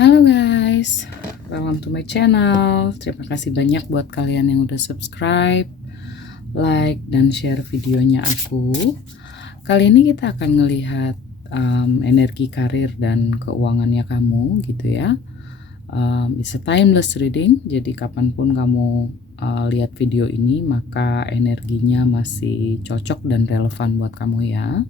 Halo guys, welcome to my channel. Terima kasih banyak buat kalian yang udah subscribe, like, dan share videonya aku. Kali ini kita akan ngelihat energi karir dan keuangannya kamu gitu ya. It's a timeless reading, jadi kapanpun kamu lihat video ini maka energinya masih cocok dan relevan buat kamu ya.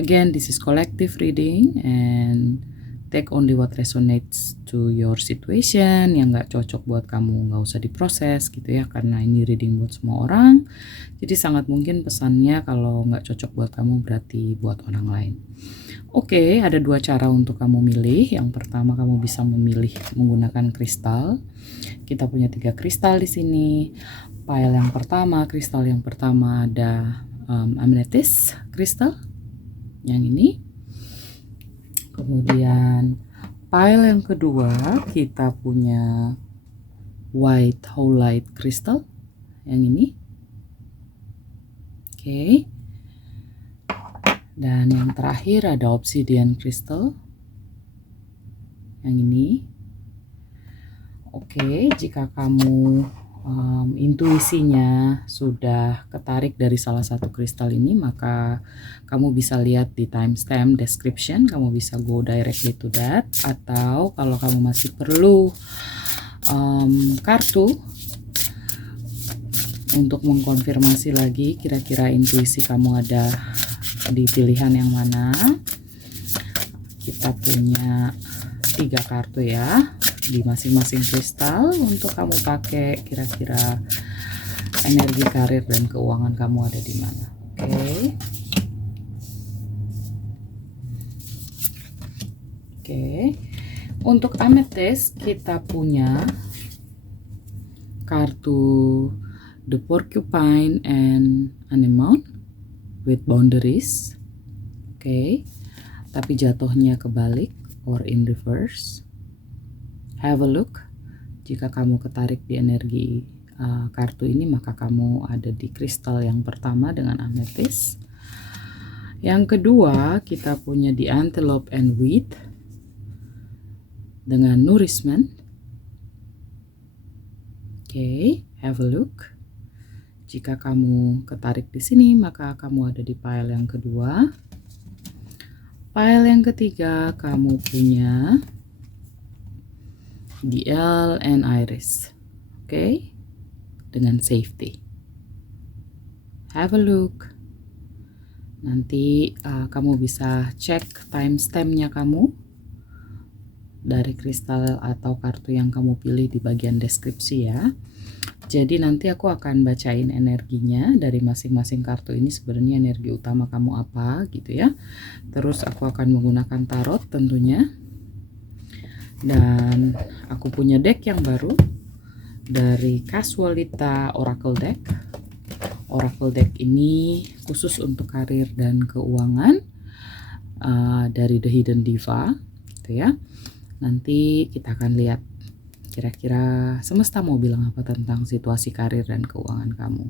Again, this is collective reading and take only what resonates to your situation. Yang nggak cocok buat kamu nggak usah diproses gitu ya, karena ini reading buat semua orang. Jadi sangat mungkin pesannya kalau nggak cocok buat kamu berarti buat orang lain. Oke, ada dua cara untuk kamu milih. Yang pertama, kamu bisa memilih menggunakan kristal. Kita punya 3 kristal di sini. Pile yang pertama, kristal yang pertama ada amethyst kristal yang ini. Kemudian pile yang kedua kita punya white howlite crystal yang ini. Oke. Dan yang terakhir ada obsidian crystal yang ini. Oke, jika kamu intuisinya sudah ketarik dari salah satu kristal ini, maka kamu bisa lihat di timestamp description, kamu bisa go directly to that. Atau kalau kamu masih perlu kartu untuk mengkonfirmasi lagi kira-kira intuisi kamu ada di pilihan yang mana, kita punya 3 kartu ya di masing-masing kristal untuk kamu pakai kira-kira energi karir dan keuangan kamu ada di mana. Oke. Untuk amethyst kita punya kartu the porcupine and anemone with boundaries. Oke. Tapi jatuhnya kebalik or in reverse. Have a look. Jika kamu ketarik di energi kartu ini, maka kamu ada di kristal yang pertama dengan amethyst. Yang kedua kita punya di antelope and wheat dengan nourishment. Oke, have a look. Jika kamu ketarik di sini, maka kamu ada di pile yang kedua. Pile yang ketiga kamu punya the L and Iris. Oke, dengan safety. Have a look. Nanti kamu bisa cek timestampnya kamu dari kristal atau kartu yang kamu pilih di bagian deskripsi ya. Jadi nanti aku akan bacain energinya dari masing-masing kartu ini, sebenarnya energi utama kamu apa gitu ya. Terus aku akan menggunakan tarot tentunya. Dan aku punya deck yang baru dari Casualita Oracle Deck. Oracle Deck ini khusus untuk karir dan keuangan dari The Hidden Diva gitu ya. Nanti kita akan lihat kira-kira semesta mau bilang apa tentang situasi karir dan keuangan kamu.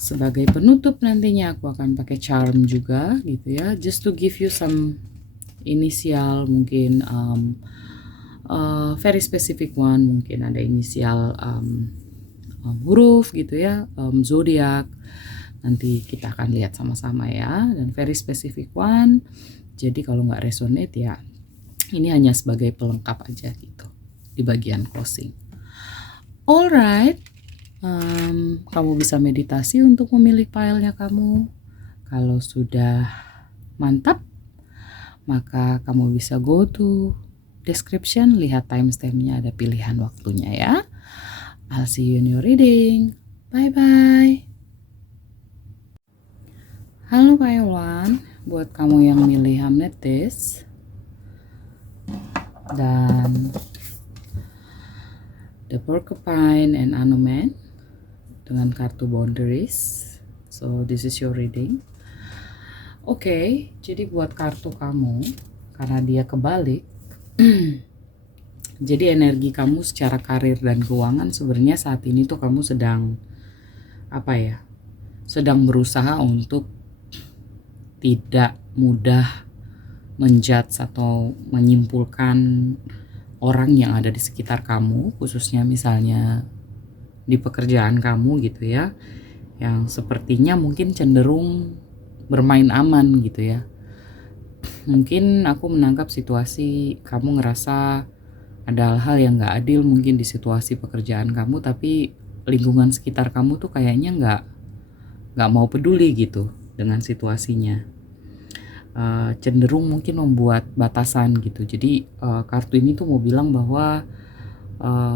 Sebagai penutup nantinya aku akan pakai charm juga gitu ya, just to give you some inisial, mungkin very specific one, mungkin ada inisial huruf gitu ya, zodiak. Nanti kita akan lihat sama-sama ya, dan very specific one. Jadi kalau nggak resonate ya ini hanya sebagai pelengkap aja gitu di bagian closing. Alright, kamu bisa meditasi untuk memilih filenya kamu. Kalau sudah mantap, maka kamu bisa go to description, lihat timestampnya, ada pilihan waktunya ya. I'll see you in your reading. Bye bye. Halo Paiwan, buat kamu yang milih amethyst dan the porcupine and anemone dengan kartu boundaries. So this is your reading. Oke, jadi buat kartu kamu, karena dia kebalik, jadi energi kamu secara karir dan keuangan sebenarnya saat ini tuh kamu sedang sedang berusaha untuk tidak mudah menjudge atau menyimpulkan orang yang ada di sekitar kamu, khususnya misalnya di pekerjaan kamu gitu ya, yang sepertinya mungkin cenderung bermain aman gitu ya. Mungkin aku menangkap situasi kamu ngerasa ada hal-hal yang gak adil mungkin di situasi pekerjaan kamu, tapi lingkungan sekitar kamu tuh kayaknya nggak mau peduli gitu dengan situasinya. Cenderung mungkin membuat batasan gitu. Jadi kartu ini tuh mau bilang bahwa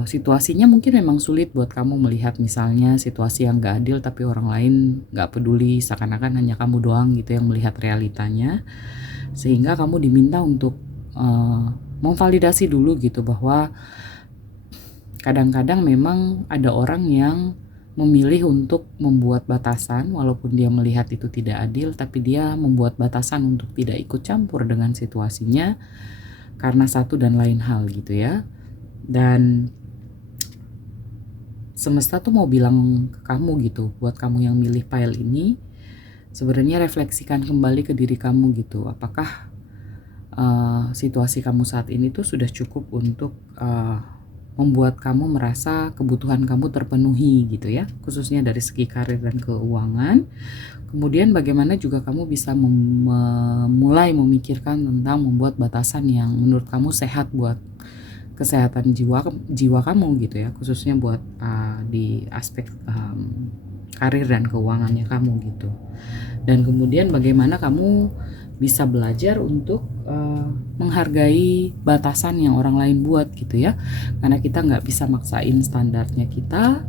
situasinya mungkin memang sulit buat kamu melihat misalnya situasi yang gak adil tapi orang lain gak peduli, seakan-akan hanya kamu doang gitu yang melihat realitanya, sehingga kamu diminta untuk memvalidasi dulu gitu bahwa kadang-kadang memang ada orang yang memilih untuk membuat batasan walaupun dia melihat itu tidak adil, tapi dia membuat batasan untuk tidak ikut campur dengan situasinya karena satu dan lain hal gitu ya. Dan semesta tuh mau bilang ke kamu gitu, buat kamu yang milih pile ini, sebenarnya refleksikan kembali ke diri kamu gitu. Apakah situasi kamu saat ini tuh sudah cukup untuk membuat kamu merasa kebutuhan kamu terpenuhi gitu ya, khususnya dari segi karir dan keuangan. Kemudian bagaimana juga kamu bisa mulai memikirkan tentang membuat batasan yang menurut kamu sehat buat kesehatan jiwa kamu gitu ya, khususnya buat di aspek karir dan keuangannya kamu gitu. Dan kemudian bagaimana kamu bisa belajar untuk menghargai batasan yang orang lain buat gitu ya, karena kita nggak bisa maksain standarnya kita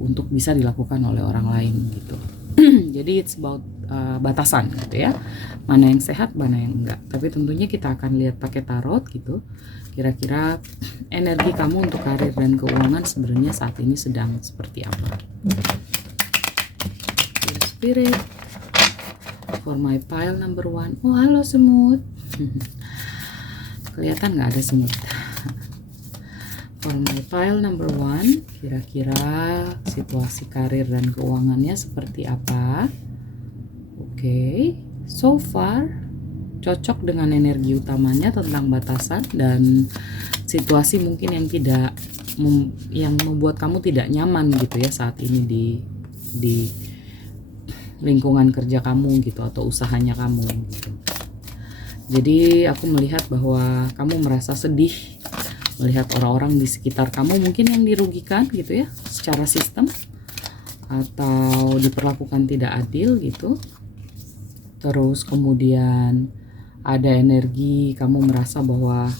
untuk bisa dilakukan oleh orang lain gitu. Jadi it's about batasan gitu ya, mana yang sehat mana yang enggak. Tapi tentunya kita akan lihat pakai tarot gitu, kira-kira energi kamu untuk karir dan keuangan sebenarnya saat ini sedang seperti apa. Spirit for my pile number 1. Oh halo semut. Kelihatan nggak ada semut. For my pile number 1, kira-kira situasi karir dan keuangannya seperti apa? Oke, so far cocok dengan energi utamanya tentang batasan dan situasi mungkin yang yang membuat kamu tidak nyaman gitu ya saat ini di lingkungan kerja kamu gitu atau usahanya kamu gitu. Jadi aku melihat bahwa kamu merasa sedih melihat orang-orang di sekitar kamu mungkin yang dirugikan gitu ya secara sistem atau diperlakukan tidak adil gitu. Terus kemudian ada energi kamu merasa bahwa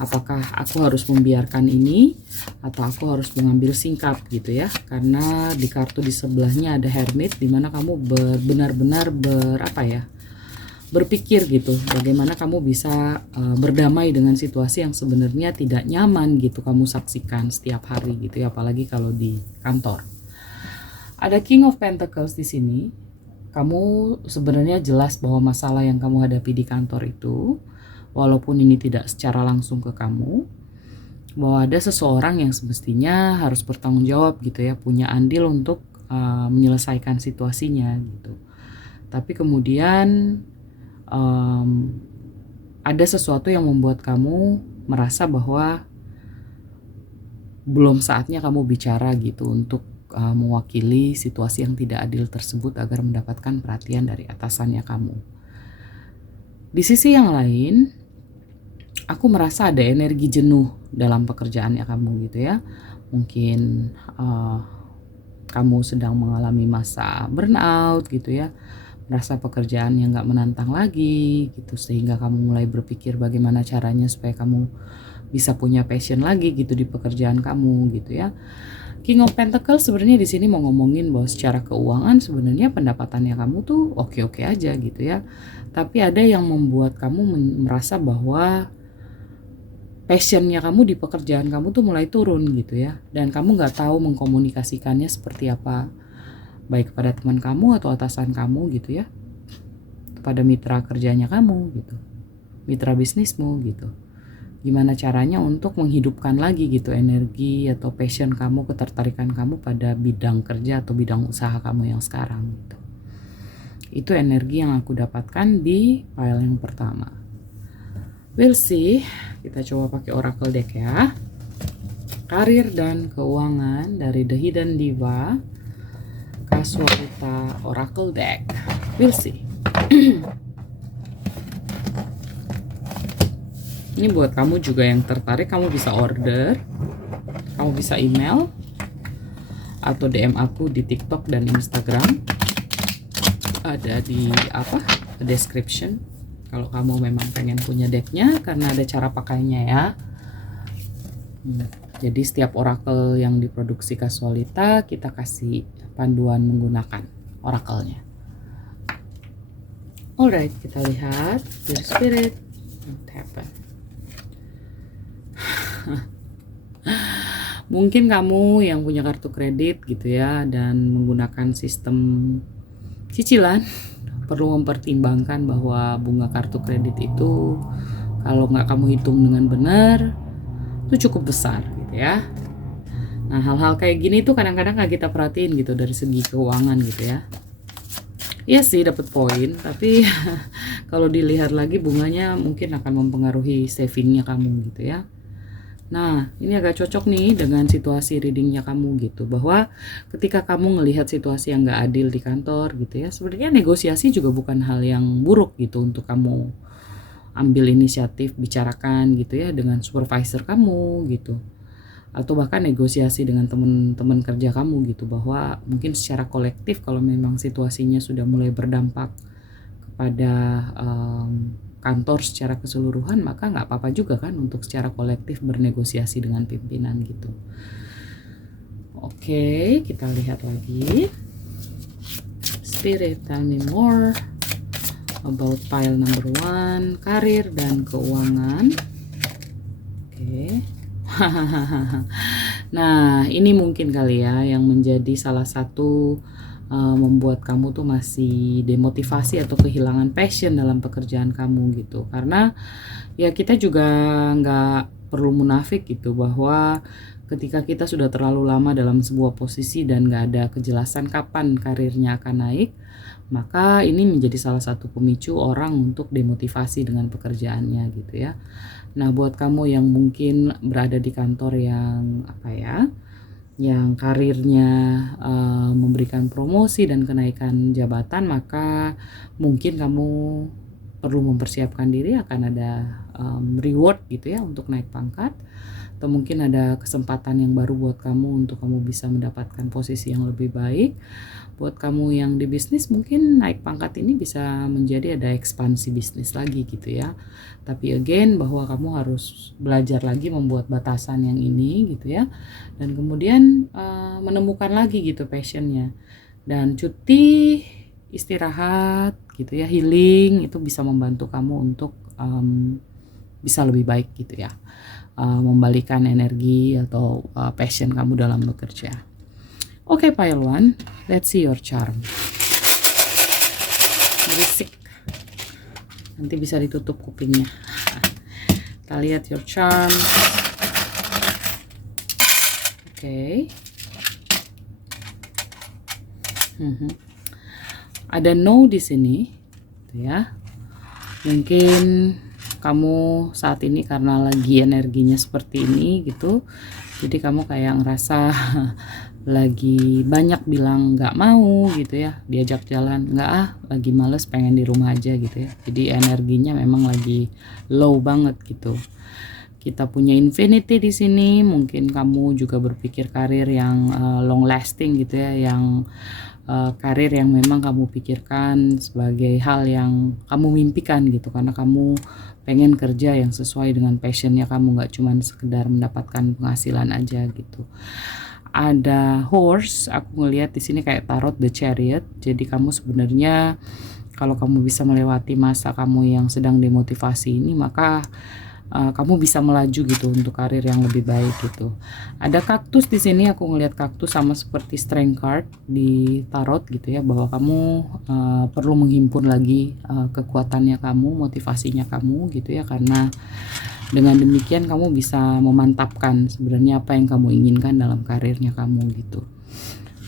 apakah aku harus membiarkan ini atau aku harus mengambil sikap gitu ya, karena di kartu di sebelahnya ada Hermit, dimana kamu benar-benar berpikir gitu bagaimana kamu bisa berdamai dengan situasi yang sebenarnya tidak nyaman gitu kamu saksikan setiap hari gitu ya, apalagi kalau di kantor. Ada King of Pentacles di sini. Kamu sebenarnya jelas bahwa masalah yang kamu hadapi di kantor itu, walaupun ini tidak secara langsung ke kamu, bahwa ada seseorang yang semestinya harus bertanggung jawab gitu ya, punya andil untuk menyelesaikan situasinya gitu. Tapi kemudian ada sesuatu yang membuat kamu merasa bahwa belum saatnya kamu bicara gitu untuk mewakili situasi yang tidak adil tersebut agar mendapatkan perhatian dari atasannya kamu. Di sisi yang lain, aku merasa ada energi jenuh dalam pekerjaannya kamu gitu ya. Mungkin kamu sedang mengalami masa burnout gitu ya, merasa pekerjaan yang gak menantang lagi gitu, sehingga kamu mulai berpikir bagaimana caranya supaya kamu bisa punya passion lagi gitu di pekerjaan kamu gitu ya. King of Pentacles sebenarnya di sini mau ngomongin bahwa secara keuangan sebenarnya pendapatannya kamu tuh oke-oke aja gitu ya. Tapi ada yang membuat kamu merasa bahwa passionnya kamu di pekerjaan kamu tuh mulai turun gitu ya. Dan kamu nggak tahu mengkomunikasikannya seperti apa, baik kepada teman kamu atau atasan kamu gitu ya, kepada mitra kerjanya kamu gitu, mitra bisnismu gitu. Gimana caranya untuk menghidupkan lagi gitu energi atau passion kamu, ketertarikan kamu pada bidang kerja atau bidang usaha kamu yang sekarang gitu. Itu energi yang aku dapatkan di pile yang pertama. We'll see. Kita coba pakai oracle deck ya. Karir dan keuangan dari The Hidden Diva, Kasualita Oracle deck. We'll see. Ini buat kamu juga yang tertarik, kamu bisa order, kamu bisa email atau DM aku di TikTok dan Instagram. Ada di description. Kalau kamu memang pengen punya decknya, karena ada cara pakainya ya. Jadi setiap oracle yang diproduksi Kasualita kita kasih panduan menggunakan oracle-nya. Alright, kita lihat Dear Spirit, what happened? Mungkin kamu yang punya kartu kredit gitu ya dan menggunakan sistem cicilan perlu mempertimbangkan bahwa bunga kartu kredit itu kalau nggak kamu hitung dengan benar itu cukup besar gitu ya. Nah, hal-hal kayak gini tuh kadang-kadang nggak kita perhatiin gitu dari segi keuangan gitu ya. Iya sih dapat poin, tapi kalau dilihat lagi bunganya mungkin akan mempengaruhi savingnya kamu gitu ya. Nah, ini agak cocok nih dengan situasi readingnya kamu gitu, bahwa ketika kamu ngelihat situasi yang nggak adil di kantor gitu ya, sebenarnya negosiasi juga bukan hal yang buruk gitu untuk kamu ambil inisiatif, bicarakan gitu ya dengan supervisor kamu gitu, atau bahkan negosiasi dengan teman-teman kerja kamu gitu, bahwa mungkin secara kolektif kalau memang situasinya sudah mulai berdampak kepada kantor secara keseluruhan, maka nggak apa-apa juga kan untuk secara kolektif bernegosiasi dengan pimpinan gitu. Oke, kita lihat lagi. Spirit, tell me more about pile number 1, karir dan keuangan. Oke. Nah, ini mungkin kali ya yang menjadi salah satu membuat kamu tuh masih demotivasi atau kehilangan passion dalam pekerjaan kamu gitu. Karena ya kita juga nggak perlu munafik gitu, bahwa ketika kita sudah terlalu lama dalam sebuah posisi dan nggak ada kejelasan kapan karirnya akan naik, maka ini menjadi salah satu pemicu orang untuk demotivasi dengan pekerjaannya gitu ya. Nah, buat kamu yang mungkin berada di kantor yang yang karirnya memberikan promosi dan kenaikan jabatan, maka mungkin kamu perlu mempersiapkan diri akan ada reward gitu ya untuk naik pangkat, atau mungkin ada kesempatan yang baru buat kamu untuk kamu bisa mendapatkan posisi yang lebih baik. Buat kamu yang di bisnis, mungkin naik pangkat ini bisa menjadi ada ekspansi bisnis lagi gitu ya. Tapi again, bahwa kamu harus belajar lagi membuat batasan yang ini gitu ya, dan kemudian menemukan lagi gitu passionnya. Dan cuti, istirahat gitu ya, healing itu bisa membantu kamu untuk bisa lebih baik gitu ya, membalikan energi atau passion kamu dalam bekerja. Oke, pile 1, let's see your charm. Berisik, nanti bisa ditutup kupingnya. Kita lihat your charm. Oke. Ada no di sini ya. Mungkin kamu saat ini karena lagi energinya seperti ini gitu, jadi kamu kayak ngerasa lagi banyak bilang nggak mau gitu ya, diajak jalan nggak, lagi males, pengen di rumah aja gitu ya. Jadi energinya memang lagi low banget gitu. Kita punya infinity di sini. Mungkin kamu juga berpikir karir yang long lasting gitu ya, yang karir yang memang kamu pikirkan sebagai hal yang kamu mimpikan gitu, karena kamu pengen kerja yang sesuai dengan passionnya kamu, nggak cuma sekedar mendapatkan penghasilan aja gitu. Ada horse, aku ngelihat di sini kayak tarot the chariot. Jadi kamu sebenarnya kalau kamu bisa melewati masa kamu yang sedang demotivasi ini, maka kamu bisa melaju gitu untuk karir yang lebih baik gitu. Ada kaktus di sini, aku ngelihat kaktus sama seperti strength card di tarot gitu ya, bahwa kamu perlu menghimpun lagi kekuatannya kamu, motivasinya kamu gitu ya, karena dengan demikian kamu bisa memantapkan sebenarnya apa yang kamu inginkan dalam karirnya kamu gitu.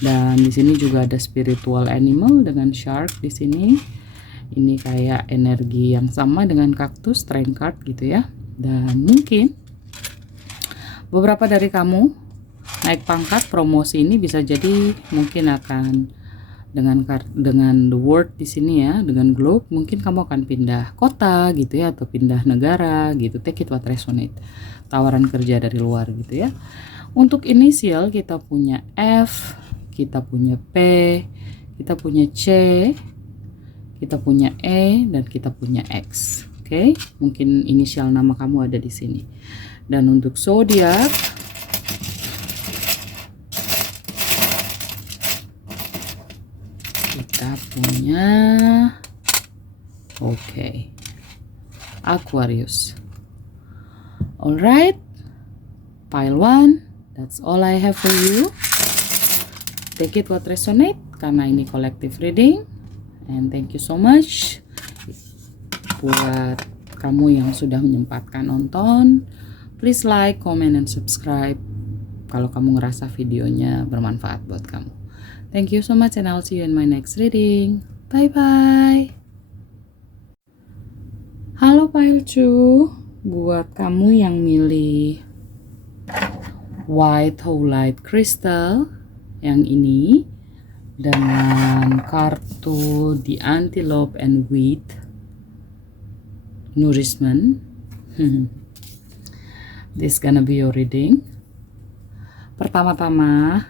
Dan di sini juga ada spiritual animal dengan shark di sini. Ini kayak energi yang sama dengan kaktus, strength card gitu ya. Dan mungkin beberapa dari kamu naik pangkat, promosi ini bisa jadi mungkin akan dengan the word di sini ya, dengan globe, mungkin kamu akan pindah kota gitu ya, atau pindah negara gitu. Take it what resonate. Tawaran kerja dari luar gitu ya. Untuk inisial kita punya F, kita punya P, kita punya C, kita punya E, dan kita punya X. Oke, mungkin inisial nama kamu ada di sini. Dan untuk zodiak kita punya Aquarius. Alright, pile 1, that's all I have for you. Take it what resonate, karena ini collective reading. And thank you so much buat kamu yang sudah menyempatkan nonton. Please like, comment, and subscribe kalau kamu ngerasa videonya bermanfaat buat kamu. Thank you so much and I'll see you in my next reading. Bye bye. Halo Pile 2, buat kamu yang milih White Howlite Crystal yang ini dengan kartu The Antelope and Wheat Nourishment. This gonna be your reading. Pertama-tama,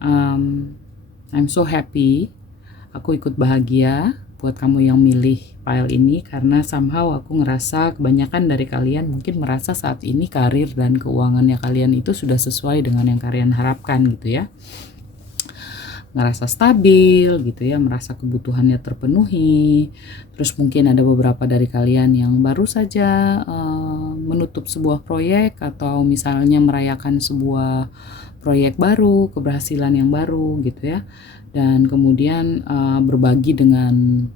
I'm so happy. Aku ikut bahagia buat kamu yang milih pile ini, karena somehow aku ngerasa kebanyakan dari kalian mungkin merasa saat ini karir dan keuangannya kalian itu sudah sesuai dengan yang kalian harapkan gitu ya. Ngerasa stabil gitu ya, merasa kebutuhannya terpenuhi. Terus mungkin ada beberapa dari kalian yang baru saja menutup sebuah proyek, atau misalnya merayakan sebuah proyek baru, keberhasilan yang baru gitu ya. Dan kemudian berbagi dengan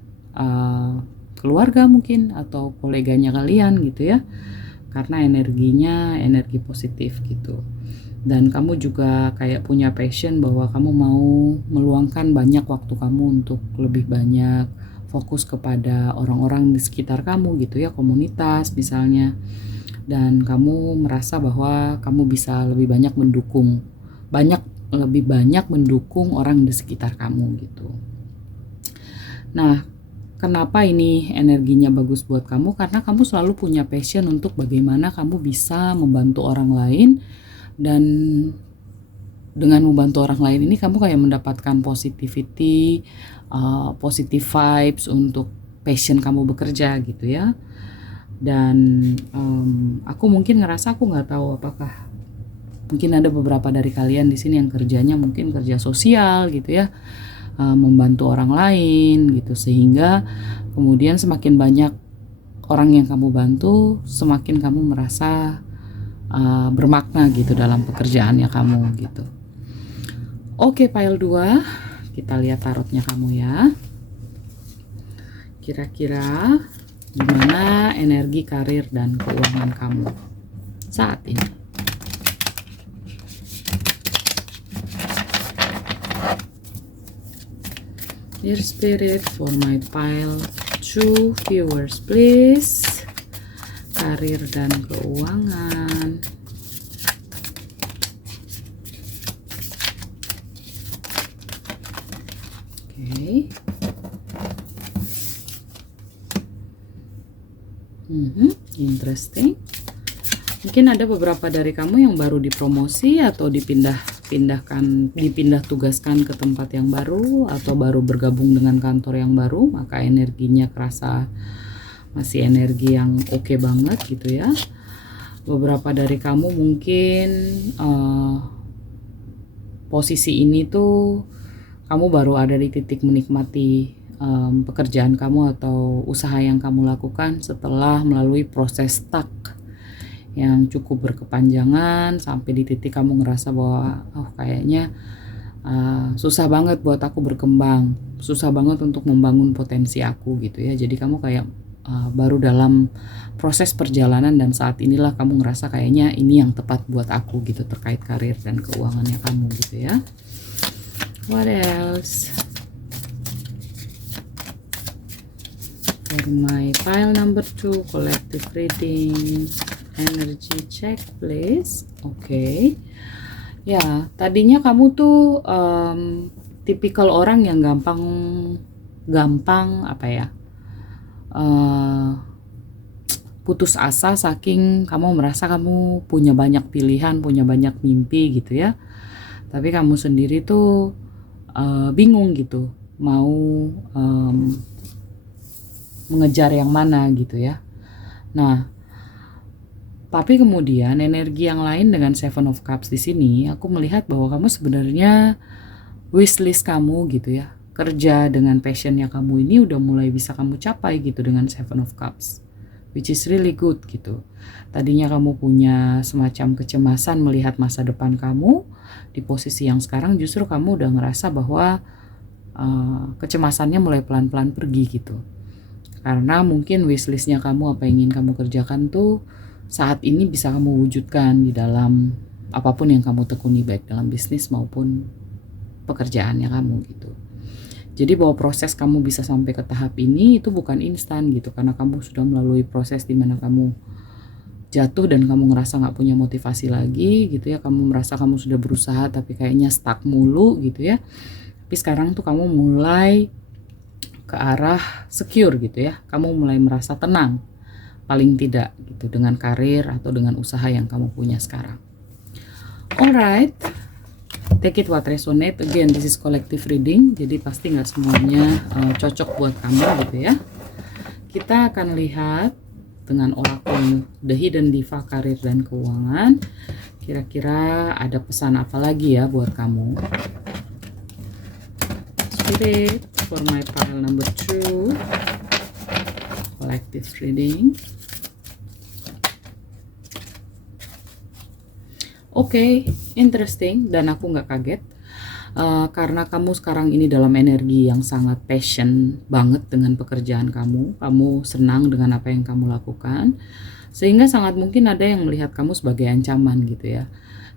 keluarga mungkin atau koleganya kalian gitu ya, karena energinya energi positif gitu. Dan kamu juga kayak punya passion bahwa kamu mau meluangkan banyak waktu kamu untuk lebih banyak fokus kepada orang-orang di sekitar kamu gitu ya, komunitas misalnya. Dan kamu merasa bahwa kamu bisa lebih banyak mendukung orang di sekitar kamu gitu. Nah, kenapa ini energinya bagus buat kamu? Karena kamu selalu punya passion untuk bagaimana kamu bisa membantu orang lain. Dan dengan membantu orang lain ini kamu kayak mendapatkan positivity, positive vibes untuk passion kamu bekerja gitu ya. Dan aku mungkin ngerasa, aku nggak tahu apakah mungkin ada beberapa dari kalian di sini yang kerjanya mungkin kerja sosial gitu ya, membantu orang lain gitu, sehingga kemudian semakin banyak orang yang kamu bantu, semakin kamu merasa bermakna gitu dalam pekerjaannya kamu gitu. Oke, pile 2, kita lihat tarotnya kamu ya. Kira-kira gimana energi karir dan keuangan kamu saat ini? Dear Spirit, for my pile 2 viewers please, karir dan keuangan. Oke. Interesting. Mungkin ada beberapa dari kamu yang baru dipromosi atau dipindah tugaskan ke tempat yang baru, atau baru bergabung dengan kantor yang baru, maka energinya kerasa masih energi yang oke banget gitu ya. Beberapa dari kamu mungkin posisi ini tuh kamu baru ada di titik menikmati pekerjaan kamu atau usaha yang kamu lakukan setelah melalui proses stuck yang cukup berkepanjangan, sampai di titik kamu ngerasa bahwa kayaknya susah banget buat aku berkembang, susah banget untuk membangun potensi aku gitu ya. Jadi kamu kayak baru dalam proses perjalanan, dan saat inilah kamu ngerasa kayaknya ini yang tepat buat aku gitu, terkait karir dan keuangannya kamu gitu ya. What else? For my pile number 2, collective reading, energy check please. Oke. Ya, tadinya kamu tuh tipikal orang yang gampang apa ya? Putus asa saking kamu merasa kamu punya banyak pilihan, punya banyak mimpi gitu ya. Tapi kamu sendiri tuh bingung gitu, mau mengejar yang mana gitu ya. Nah, tapi kemudian energi yang lain dengan Seven of Cups di sini, aku melihat bahwa kamu sebenarnya wishlist kamu gitu ya, kerja dengan passionnya kamu ini udah mulai bisa kamu capai gitu dengan Seven of Cups, which is really good gitu. Tadinya kamu punya semacam kecemasan melihat masa depan kamu, di posisi yang sekarang justru kamu udah ngerasa bahwa kecemasannya mulai pelan-pelan pergi gitu. Karena mungkin wishlistnya kamu, apa yang ingin kamu kerjakan tuh saat ini bisa kamu wujudkan di dalam apapun yang kamu tekuni, baik dalam bisnis maupun pekerjaannya kamu gitu. Jadi bahwa proses kamu bisa sampai ke tahap ini itu bukan instan gitu, karena kamu sudah melalui proses di mana kamu jatuh dan kamu ngerasa nggak punya motivasi lagi gitu ya, kamu merasa kamu sudah berusaha tapi kayaknya stuck mulu gitu ya. Tapi sekarang tuh kamu mulai ke arah secure gitu ya, kamu mulai merasa tenang paling tidak gitu dengan karir atau dengan usaha yang kamu punya sekarang. Alright, take it what resonate. Again, this is collective reading, jadi pasti nggak semuanya cocok buat kamu gitu ya. Kita akan lihat dengan oracle The Hidden Diva, karir dan keuangan, kira-kira ada pesan apa lagi ya buat kamu. Spirit for my pile number 2, collective reading. Oke, interesting, dan aku nggak kaget karena kamu sekarang ini dalam energi yang sangat passion banget dengan pekerjaan kamu senang dengan apa yang kamu lakukan, sehingga sangat mungkin ada yang melihat kamu sebagai ancaman gitu ya.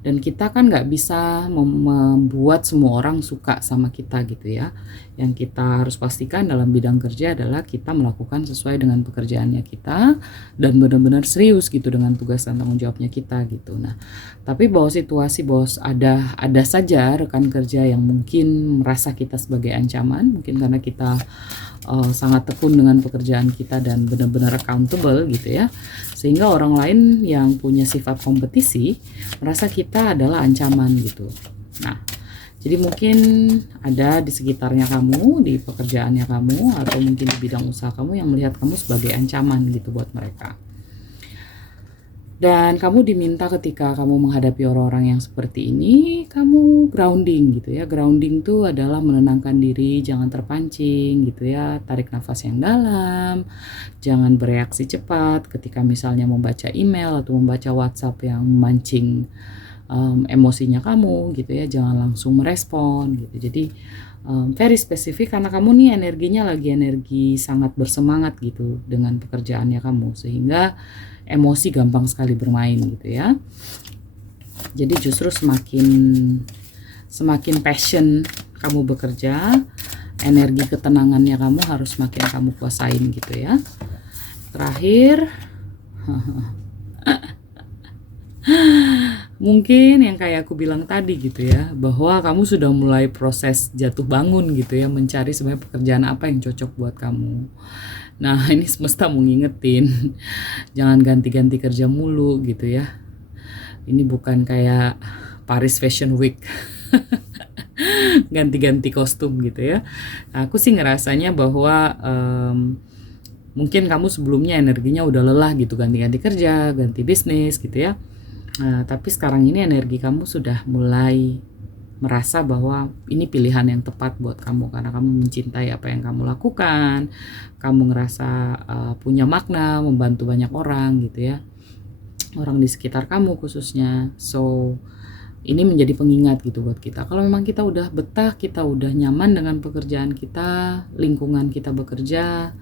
Dan kita kan nggak bisa membuat semua orang suka sama kita gitu ya. Yang kita harus pastikan dalam bidang kerja adalah kita melakukan sesuai dengan pekerjaannya kita dan benar-benar serius gitu dengan tugas dan tanggung jawabnya kita gitu. Nah, tapi bahwa situasi bos ada saja rekan kerja yang mungkin merasa kita sebagai ancaman, mungkin karena kita sangat tekun dengan pekerjaan kita dan benar-benar accountable gitu ya, sehingga orang lain yang punya sifat kompetisi merasa kita adalah ancaman gitu. Nah, jadi mungkin ada di sekitarnya kamu, di pekerjaannya kamu, atau mungkin di bidang usaha kamu yang melihat kamu sebagai ancaman gitu buat mereka. Dan kamu diminta ketika kamu menghadapi orang-orang yang seperti ini, kamu grounding gitu ya. Grounding tuh adalah menenangkan diri, jangan terpancing gitu ya. Tarik nafas yang dalam, jangan bereaksi cepat ketika misalnya membaca email atau membaca WhatsApp yang memancing emosinya kamu gitu ya. Jangan langsung merespon gitu. Jadi very spesifik karena kamu nih energinya lagi energi sangat bersemangat gitu dengan pekerjaannya kamu, sehingga emosi gampang sekali bermain gitu ya. Jadi justru semakin passion kamu bekerja, energi ketenangannya kamu harus makin kamu kuasain gitu ya. Terakhir mungkin yang kayak aku bilang tadi gitu ya, bahwa kamu sudah mulai proses jatuh bangun gitu ya, mencari sebenarnya pekerjaan apa yang cocok buat kamu. Nah, ini semesta mau ngingetin, jangan ganti-ganti kerja mulu gitu ya. Ini bukan kayak Paris Fashion Week, ganti-ganti kostum gitu ya. Nah, aku sih ngerasanya bahwa mungkin kamu sebelumnya energinya udah lelah gitu, ganti-ganti kerja, ganti bisnis gitu ya. Nah, tapi sekarang ini energi kamu sudah mulai merasa bahwa ini pilihan yang tepat buat kamu karena kamu mencintai apa yang kamu lakukan, kamu ngerasa punya makna, membantu banyak orang gitu ya, orang di sekitar kamu khususnya. So ini menjadi pengingat gitu buat kita, kalau memang kita udah betah, kita udah nyaman dengan pekerjaan kita, lingkungan kita bekerja,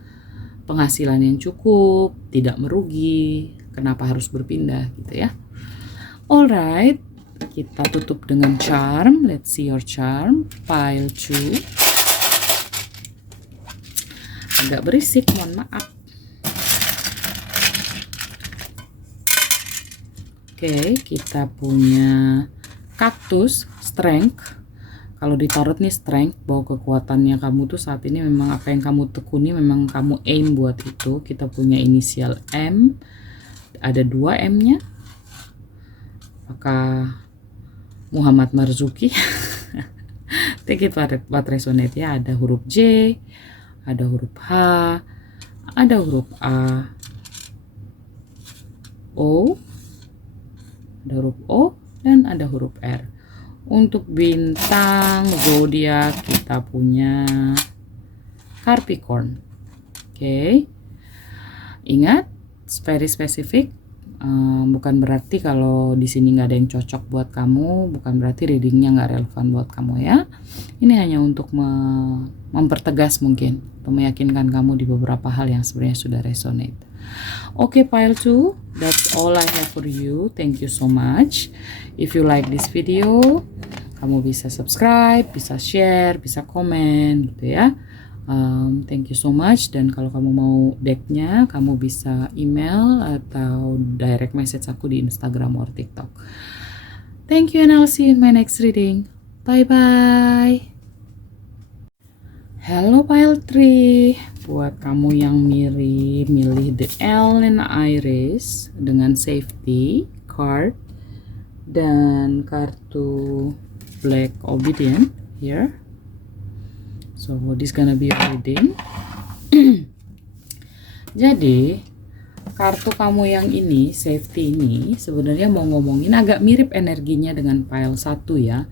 penghasilan yang cukup, tidak merugi, kenapa harus berpindah gitu ya. Alright, Kita tutup dengan charm. Let's see your charm. Pile 2. Agak berisik, mohon maaf. Oke, kita punya kaktus, strength. Kalau ditarot nih strength, bahwa kekuatannya kamu tuh saat ini memang apa yang kamu tekuni, memang kamu aim buat itu. Kita punya inisial M. Ada 2 M-nya. Apakah Muhammad Marzuki? Take it what resonate ya. Ada huruf J, ada huruf H, ada huruf A, O, ada huruf O, dan ada huruf R. Untuk bintang zodiak kita punya Capricorn. Oke. Ingat, very specific. Bukan berarti kalau di sini nggak ada yang cocok buat kamu, bukan berarti readingnya nggak relevan buat kamu ya. Ini hanya untuk mempertegas mungkin, untuk meyakinkan kamu di beberapa hal yang sebenarnya sudah resonate. Oke, pile 2, that's all I have for you. Thank you so much. If you like this video, kamu bisa subscribe, bisa share, bisa komen gitu ya. Thank you so much. Dan kalau kamu mau decknya, kamu bisa email atau direct message aku di Instagram or TikTok. Thank you and I'll see you in my next reading. Bye bye. Hello pile 3. Buat kamu yang milih the L and Iris dengan safety card dan kartu Black Obsidian here. So this gonna be a reading. Jadi kartu kamu yang ini, safety ini, sebenarnya mau ngomongin agak mirip energinya dengan pile 1 ya.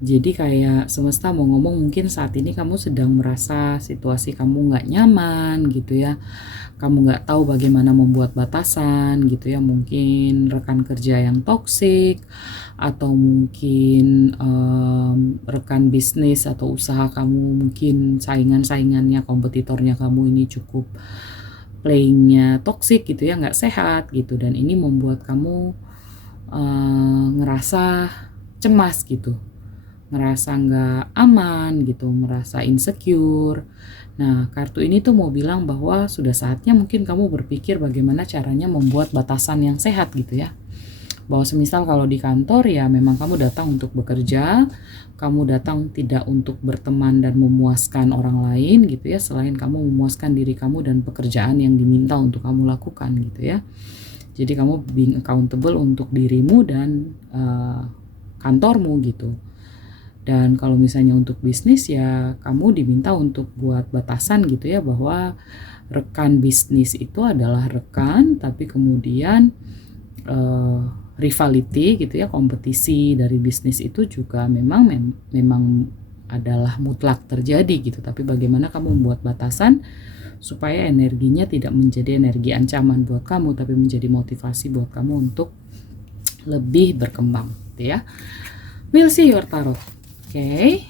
Jadi kayak semesta mau ngomong mungkin saat ini kamu sedang merasa situasi kamu nggak nyaman gitu ya. Kamu nggak tahu bagaimana membuat batasan gitu ya. Mungkin rekan kerja yang toksik, atau mungkin rekan bisnis atau usaha kamu, mungkin saingannya, kompetitornya kamu ini cukup playingnya toksik gitu ya, nggak sehat gitu. Dan ini membuat kamu ngerasa cemas gitu, ngerasa nggak aman gitu, merasa insecure. Nah, kartu ini tuh mau bilang bahwa sudah saatnya mungkin kamu berpikir bagaimana caranya membuat batasan yang sehat gitu ya. Bahwa semisal kalau di kantor ya memang kamu datang untuk bekerja, kamu datang tidak untuk berteman dan memuaskan orang lain gitu ya, selain kamu memuaskan diri kamu dan pekerjaan yang diminta untuk kamu lakukan gitu ya. Jadi kamu being accountable untuk dirimu dan kantormu gitu. Dan kalau misalnya untuk bisnis ya kamu diminta untuk buat batasan gitu ya, bahwa rekan bisnis itu adalah rekan, tapi kemudian rivality gitu ya, kompetisi dari bisnis itu juga memang adalah mutlak terjadi gitu. Tapi bagaimana kamu membuat batasan supaya energinya tidak menjadi energi ancaman buat kamu, tapi menjadi motivasi buat kamu untuk lebih berkembang gitu ya. We'll see your tarot. Okay,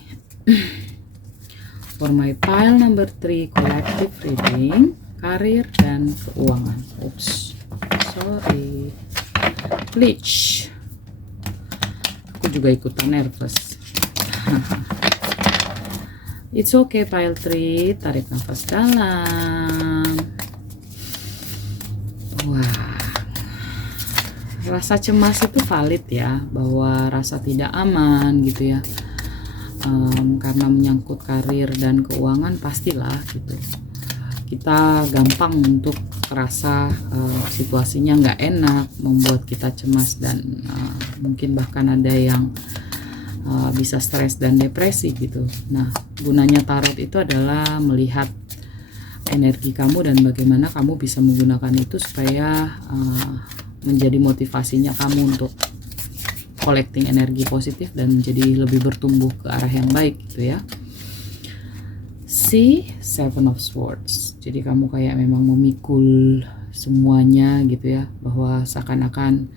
for my pile number 3 collective reading, karir dan keuangan. Oops, sorry. Glitch. Aku juga ikutan nervous. It's okay pile 3, tarik nafas dalam. Wah. Rasa cemas itu valid ya, bahwa rasa tidak aman gitu ya. Karena menyangkut karir dan keuangan pastilah gitu, kita gampang untuk terasa situasinya nggak enak, membuat kita cemas, dan mungkin bahkan ada yang bisa stres dan depresi gitu. Nah, gunanya tarot itu adalah melihat energi kamu dan bagaimana kamu bisa menggunakan itu supaya menjadi motivasinya kamu untuk collecting energi positif dan menjadi lebih bertumbuh ke arah yang baik gitu ya. Seven of Swords. Jadi kamu kayak memang memikul semuanya gitu ya, bahwa seakan-akan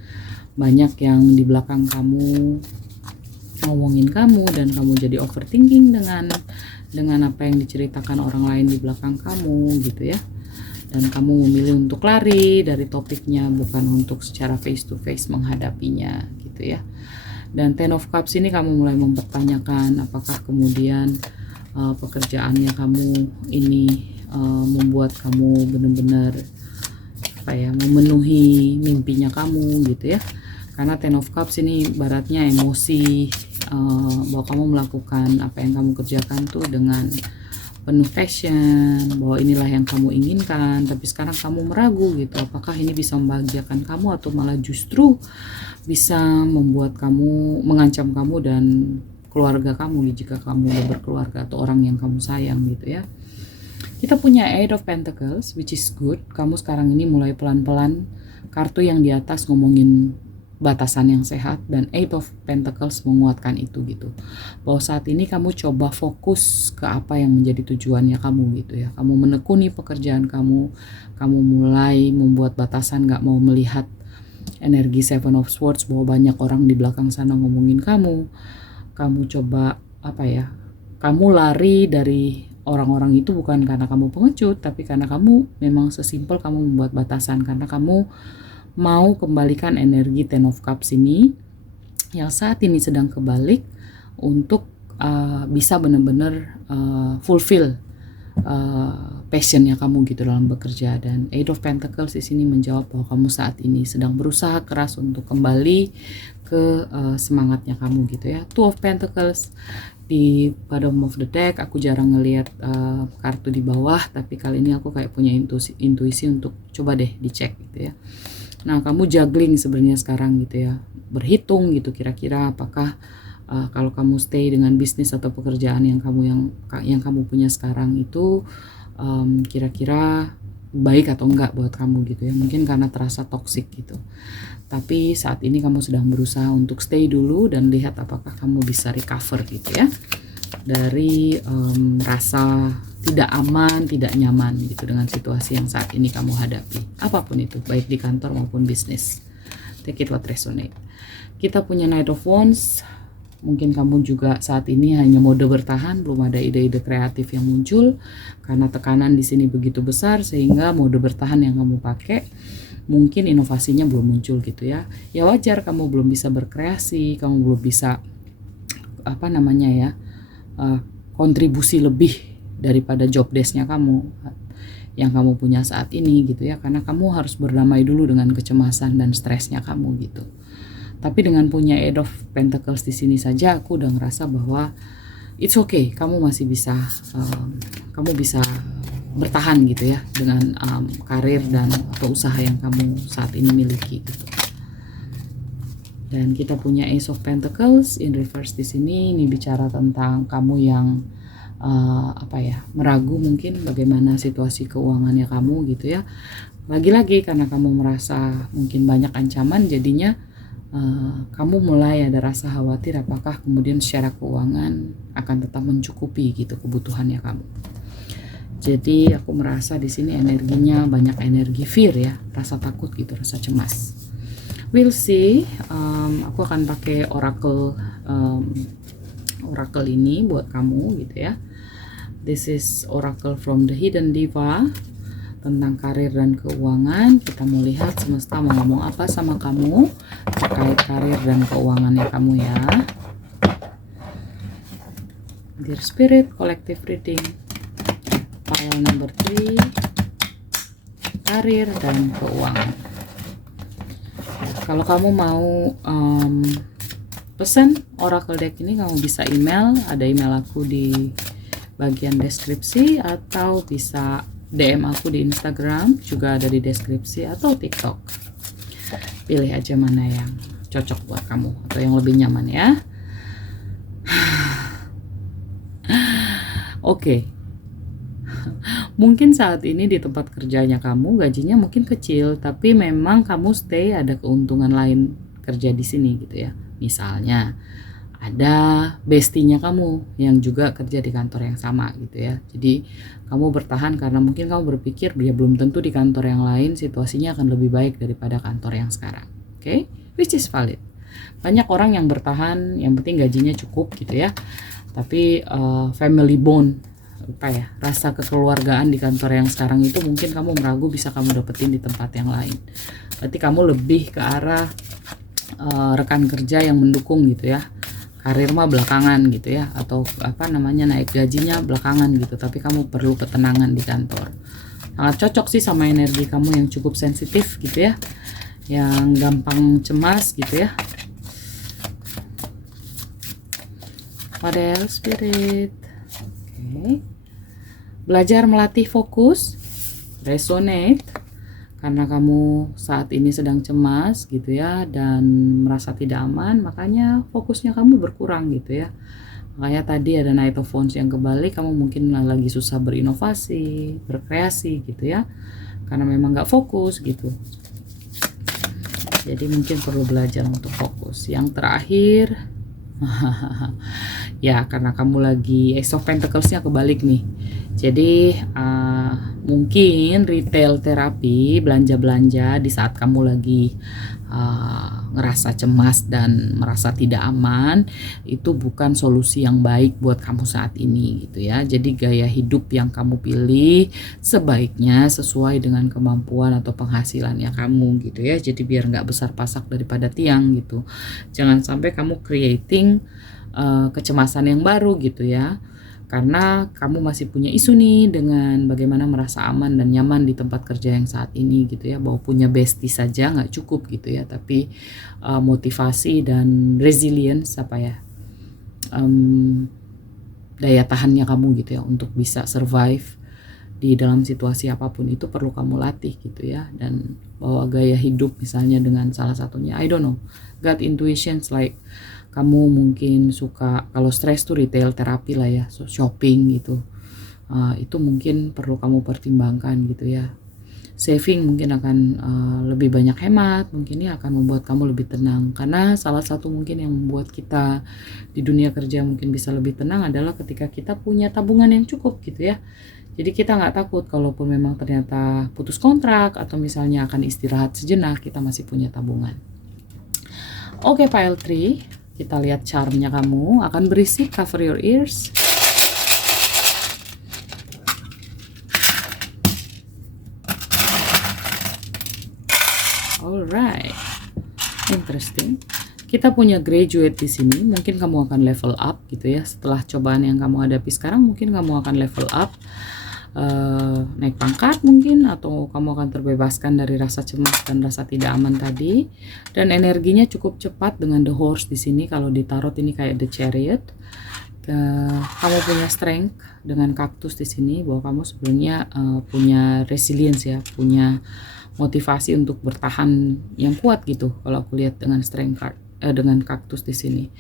banyak yang di belakang kamu ngomongin kamu dan kamu jadi overthinking dengan apa yang diceritakan orang lain di belakang kamu gitu ya. Dan kamu memilih untuk lari dari topiknya, bukan untuk secara face to face menghadapinya gitu ya. Dan Ten of Cups ini kamu mulai mempertanyakan apakah kemudian pekerjaannya kamu ini membuat kamu benar-benar memenuhi mimpinya kamu gitu ya. Karena Ten of Cups ini baratnya emosi, bahwa kamu melakukan apa yang kamu kerjakan tuh dengan penuh passion, bahwa inilah yang kamu inginkan, tapi sekarang kamu meragu gitu, apakah ini bisa membahagiakan kamu atau malah justru bisa membuat kamu, mengancam kamu dan keluarga kamu jika kamu udah berkeluarga atau orang yang kamu sayang gitu ya. Kita punya Eight of Pentacles, which is good. Kamu sekarang ini mulai pelan-pelan, kartu yang di atas ngomongin batasan yang sehat, dan Eight of Pentacles menguatkan itu gitu. Bahwa saat ini kamu coba fokus ke apa yang menjadi tujuannya kamu gitu ya. Kamu menekuni pekerjaan kamu mulai membuat batasan, gak mau melihat energi Seven of Swords bahwa banyak orang di belakang sana ngomongin kamu. Kamu coba kamu lari dari orang-orang itu bukan karena kamu pengecut, tapi karena kamu memang sesimpel kamu membuat batasan, karena kamu mau kembalikan energi Ten of Cups ini yang saat ini sedang kebalik untuk bisa benar-benar fulfill passionnya kamu gitu dalam bekerja. Dan Eight of Pentacles di sini menjawab bahwa kamu saat ini sedang berusaha keras untuk kembali ke semangatnya kamu gitu ya. Two of Pentacles di bottom of the deck, aku jarang ngelihat kartu di bawah, tapi kali ini aku kayak punya intuisi untuk coba deh dicek gitu ya. Nah, kamu juggling sebenarnya sekarang gitu ya, berhitung gitu kira-kira apakah kalau kamu stay dengan bisnis atau pekerjaan yang kamu punya sekarang itu kira-kira baik atau enggak buat kamu gitu ya. Mungkin karena terasa toxic gitu. Tapi saat ini kamu sedang berusaha untuk stay dulu dan lihat apakah kamu bisa recover gitu ya dari rasa tidak aman, tidak nyaman gitu dengan situasi yang saat ini kamu hadapi. Apapun itu, baik di kantor maupun bisnis. Take it what resonate. Kita punya Knight of Wands. Mungkin kamu juga saat ini hanya mode bertahan, belum ada ide-ide kreatif yang muncul karena tekanan di sini begitu besar, sehingga mode bertahan yang kamu pakai mungkin inovasinya belum muncul gitu ya. Ya wajar, kamu belum bisa berkreasi, kamu belum bisa kontribusi lebih daripada job desk-nya kamu yang kamu punya saat ini gitu ya, karena kamu harus berdamai dulu dengan kecemasan dan stresnya kamu gitu. Tapi dengan punya Eight of Pentacles di sini saja aku udah ngerasa bahwa it's okay, kamu masih bisa kamu bisa bertahan gitu ya dengan karir dan atau usaha yang kamu saat ini miliki gitu. Dan kita punya Ace of Pentacles in reverse di sini. Ini bicara tentang kamu yang meragu mungkin bagaimana situasi keuangannya kamu gitu ya. Lagi-lagi karena kamu merasa mungkin banyak ancaman, jadinya kamu mulai ada rasa khawatir apakah kemudian secara keuangan akan tetap mencukupi gitu kebutuhannya kamu. Jadi aku merasa di sini energinya banyak energi fear ya, rasa takut gitu, rasa cemas. We'll see. Aku akan pakai oracle ini buat kamu gitu ya. This is oracle from the hidden diva tentang karir dan keuangan. Kita mau lihat semesta mau ngomong apa sama kamu terkait karir dan keuangannya kamu ya. Dear Spirit, collective reading. Pile number 3, karir dan keuangan. Kalau kamu mau pesan oracle deck ini, kamu bisa email, ada email aku di bagian deskripsi, atau bisa DM aku di Instagram, juga ada di deskripsi, atau TikTok. Pilih aja mana yang cocok buat kamu atau yang lebih nyaman ya. Oke. Mungkin saat ini di tempat kerjanya kamu gajinya mungkin kecil, tapi memang kamu stay ada keuntungan lain kerja di sini gitu ya. Misalnya ada bestinya kamu yang juga kerja di kantor yang sama gitu ya. Jadi kamu bertahan karena mungkin kamu berpikir dia belum tentu di kantor yang lain situasinya akan lebih baik daripada kantor yang sekarang. Oke? Which is valid. Banyak orang yang bertahan, yang penting gajinya cukup gitu ya. Tapi family bond, rasa kekeluargaan di kantor yang sekarang itu mungkin kamu meragu bisa kamu dapetin di tempat yang lain. Berarti kamu lebih ke arah rekan kerja yang mendukung gitu ya. Karir mah belakangan gitu ya, atau naik gajinya belakangan gitu, tapi kamu perlu ketenangan di kantor. Sangat cocok sih sama energi kamu yang cukup sensitif gitu ya, yang gampang cemas gitu ya. What else, Spirit? Oke. Belajar melatih fokus, resonate, karena kamu saat ini sedang cemas gitu ya, dan merasa tidak aman, makanya fokusnya kamu berkurang gitu ya. Makanya tadi ada Knight of Wands yang kebalik, kamu mungkin lagi susah berinovasi, berkreasi gitu ya, karena memang nggak fokus gitu. Jadi mungkin perlu belajar untuk fokus. Yang terakhir, ya karena kamu lagi Ace of Pentacles-nya kebalik nih. Jadi mungkin retail terapi, belanja-belanja di saat kamu lagi ngerasa cemas dan merasa tidak aman, itu bukan solusi yang baik buat kamu saat ini gitu ya. Jadi gaya hidup yang kamu pilih sebaiknya sesuai dengan kemampuan atau penghasilannya kamu gitu ya. Jadi biar nggak besar pasak daripada tiang gitu. Jangan sampai kamu creating kecemasan yang baru gitu ya, karena kamu masih punya isu nih dengan bagaimana merasa aman dan nyaman di tempat kerja yang saat ini gitu ya. Bahwa punya bestie saja nggak cukup gitu ya, tapi motivasi dan resilience daya tahannya kamu gitu ya untuk bisa survive di dalam situasi apapun itu perlu kamu latih gitu ya. Dan bawa gaya hidup misalnya dengan salah satunya, I don't know, gut intuitions, like kamu mungkin suka kalau stres tuh retail terapi lah ya, so shopping gitu. Itu mungkin perlu kamu pertimbangkan gitu ya. Saving mungkin akan lebih banyak hemat, mungkin ya akan membuat kamu lebih tenang. Karena salah satu mungkin yang membuat kita di dunia kerja mungkin bisa lebih tenang adalah ketika kita punya tabungan yang cukup gitu ya. Jadi kita nggak takut kalaupun memang ternyata putus kontrak atau misalnya akan istirahat sejenak, kita masih punya tabungan. Oke, pile 3. Kita lihat charmnya kamu akan berisik. Cover your ears. Alright, interesting. Kita punya graduate di sini. Mungkin kamu akan level up gitu ya. Setelah cobaan yang kamu hadapi sekarang, mungkin kamu akan level up, naik pangkat mungkin, atau kamu akan terbebaskan dari rasa cemas dan rasa tidak aman tadi. Dan energinya cukup cepat dengan the horse di sini. Kalau di tarot ini kayak the chariot. Kamu punya strength dengan kaktus di sini, bahwa kamu sebenarnya punya resilience ya, punya motivasi untuk bertahan yang kuat gitu. Kalau aku lihat dengan strength card, dengan kaktus di sini.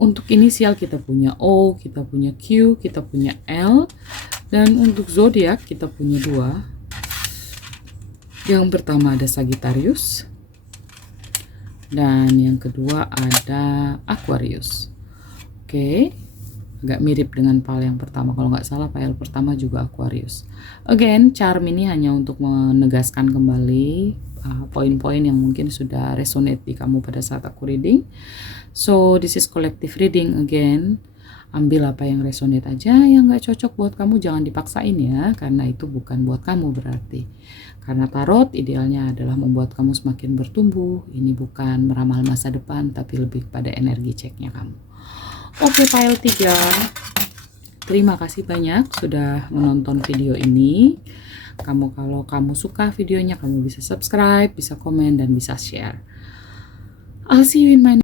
Untuk inisial kita punya O, kita punya Q, kita punya L, dan untuk zodiak kita punya 2. Yang pertama ada Sagittarius, dan yang kedua ada Aquarius. Oke, agak mirip dengan pile yang pertama. Kalau nggak salah pile pertama juga Aquarius. Again, charm ini hanya untuk menegaskan kembali poin-poin yang mungkin sudah resonate di kamu pada saat aku reading. So this is collective reading again. Ambil apa yang resonate aja, yang nggak cocok buat kamu jangan dipaksain ya, karena itu bukan buat kamu berarti. Karena tarot idealnya adalah membuat kamu semakin bertumbuh. Ini bukan meramal masa depan, tapi lebih pada energi ceknya kamu. Oke, pile 3. Terima kasih banyak sudah menonton video ini. Kalau kamu suka videonya, kamu bisa subscribe, bisa komen, dan bisa share. I'll see you in my